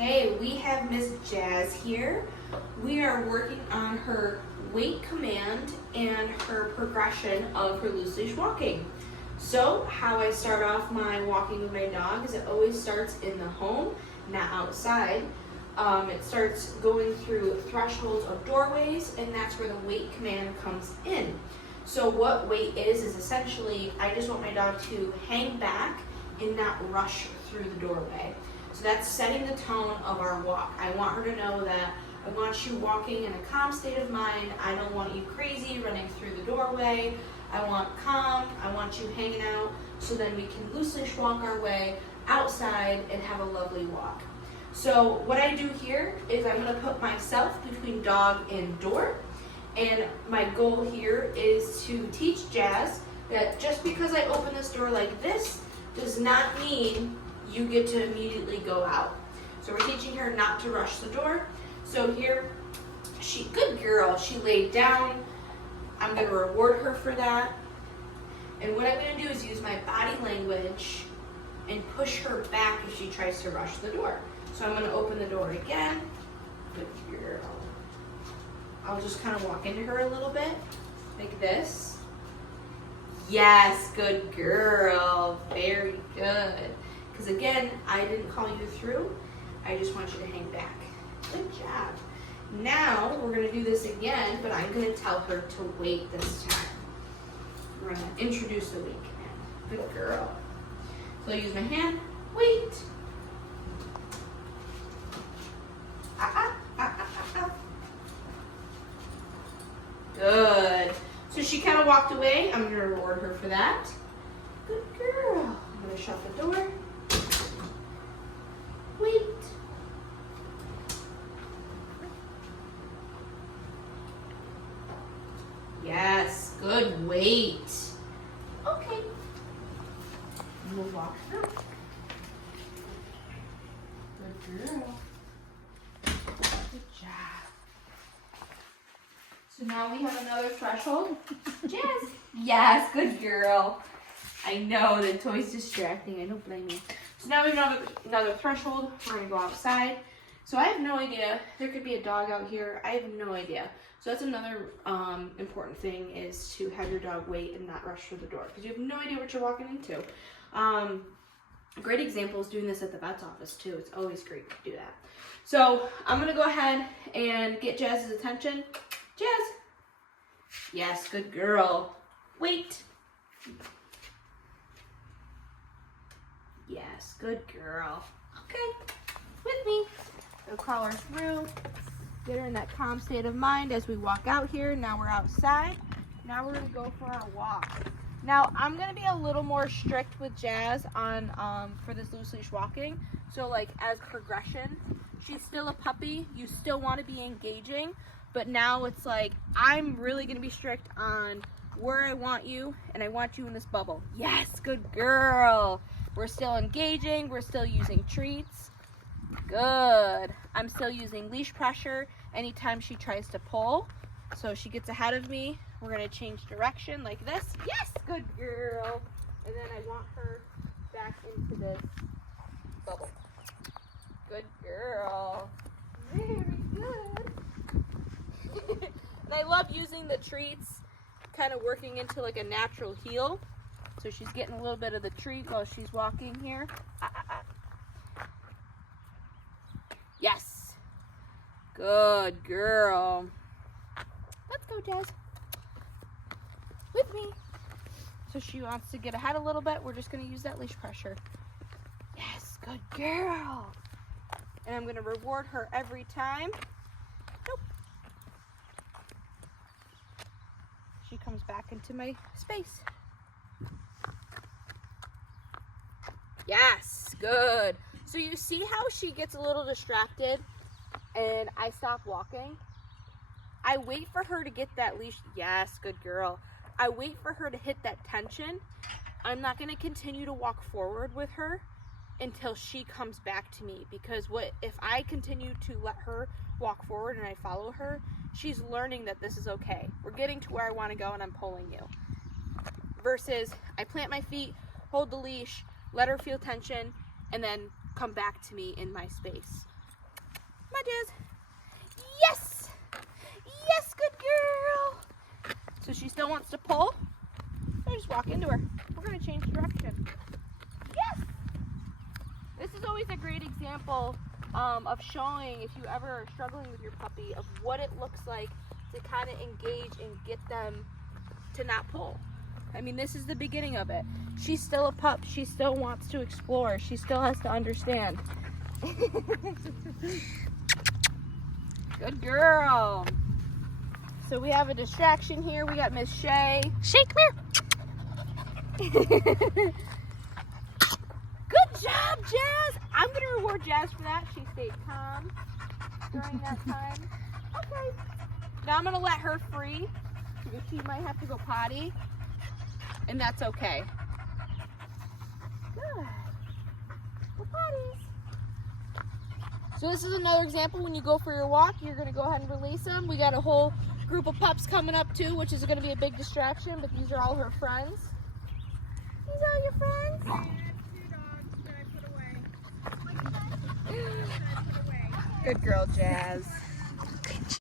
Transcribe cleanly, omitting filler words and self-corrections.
Okay, we have Miss Jazz here. We are working on her wait command and her progression of her loose leash walking. So how I start off my walking with my dog is it always starts in the home, not outside. It starts going through thresholds of doorways, and that's where the wait command comes in. So what wait is essentially, I just want my dog to hang back and not rush through the doorway. So that's setting the tone of our walk. I want her to know that I want you walking in a calm state of mind. I don't want you crazy running through the doorway. I want calm. I want you hanging out so then we can loose leash walk our way outside and have a lovely walk. So what I do here is I'm going to put myself between dog and door. And my goal here is to teach Jazz that just because I open this door like this does not mean you get to immediately go out. So we're teaching her not to rush the door. So here, good girl, she laid down. I'm gonna reward her for that. And what I'm gonna do is use my body language and push her back if she tries to rush the door. So I'm gonna open the door again. Good girl. I'll just kind of walk into her a little bit, like this. Yes, good girl, very good. Because again, I didn't call you through. I just want you to hang back. Good job. Now, we're going to do this again, but I'm going to tell her to wait this time. We're going to introduce the wait command. Good girl. So I'll use my hand. Wait. Good. So she kind of walked away. I'm going to reward her for that. Good girl. I'm going to shut the door. Wait. Yes, good wait. Okay. We'll walk through. Good girl. Good job. So now we have another threshold. Jazz. Yes, good girl. I know the toy's distracting. I don't blame you. So now we have another threshold. We're going to go outside. So I have no idea. There could be a dog out here. I have no idea. So that's another important thing is to have your dog wait and not rush through the door because you have no idea what you're walking into. A great example is doing this at the vet's office too. It's always great to do that. So I'm going to go ahead and get Jazz's attention. Jazz. Yes, good girl. Wait. Yes, good girl. Okay, with me. Go crawl her through. Get her in that calm state of mind as we walk out here. Now we're outside. Now we're gonna go for our walk. Now I'm gonna be a little more strict with Jazz on for this loose leash walking. So like as progression, she's still a puppy. You still want to be engaging, but now it's like I'm really gonna be strict on where I want you, and I want you in this bubble. Yes, good girl. We're still engaging. We're still using treats. Good. I'm still using leash pressure anytime she tries to pull. So she gets ahead of me. We're going to change direction like this. Yes, good girl. And then I want her back into this bubble. Good girl. Very good. And I love using the treats, kind of working into like a natural heel. So she's getting a little bit of the treat while she's walking here. Yes. Good girl. Let's go, Jazz. With me. So she wants to get ahead a little bit. We're just going to use that leash pressure. Yes, good girl. And I'm going to reward her every time. Nope. She comes back into my space. Yes, good. So you see how she gets a little distracted and I stop walking? I wait for her to get that leash. Yes, good girl. I wait for her to hit that tension. I'm not going to continue to walk forward with her until she comes back to me, because if I continue to let her walk forward and I follow her, she's learning that this is okay. We're getting to where I want to go and I'm pulling you. Versus I plant my feet, hold the leash, let her feel tension, and then come back to me in my space. Come on, Jazz. Yes! Yes, good girl. So she still wants to pull? So just walk into her. We're going to change direction. Yes! This is always a great example of showing, if you ever are struggling with your puppy, of what it looks like to kind of engage and get them to not pull. I mean, this is the beginning of it. She's still a pup. She still wants to explore. She still has to understand. Good girl. So we have a distraction here. We got Miss Shay. Shay, come here. Good job, Jazz. I'm going to reward Jazz for that. She stayed calm during that time. Okay. Now I'm going to let her free because she might have to go potty. And that's okay. Good. Go potties. So this is another example. When you go for your walk, you're going to go ahead and release them. We got a whole group of pups coming up too, which is going to be a big distraction, but these are all her friends. These are your friends? I have 2 dogs that I put away. That I put away. Good girl, Jazz.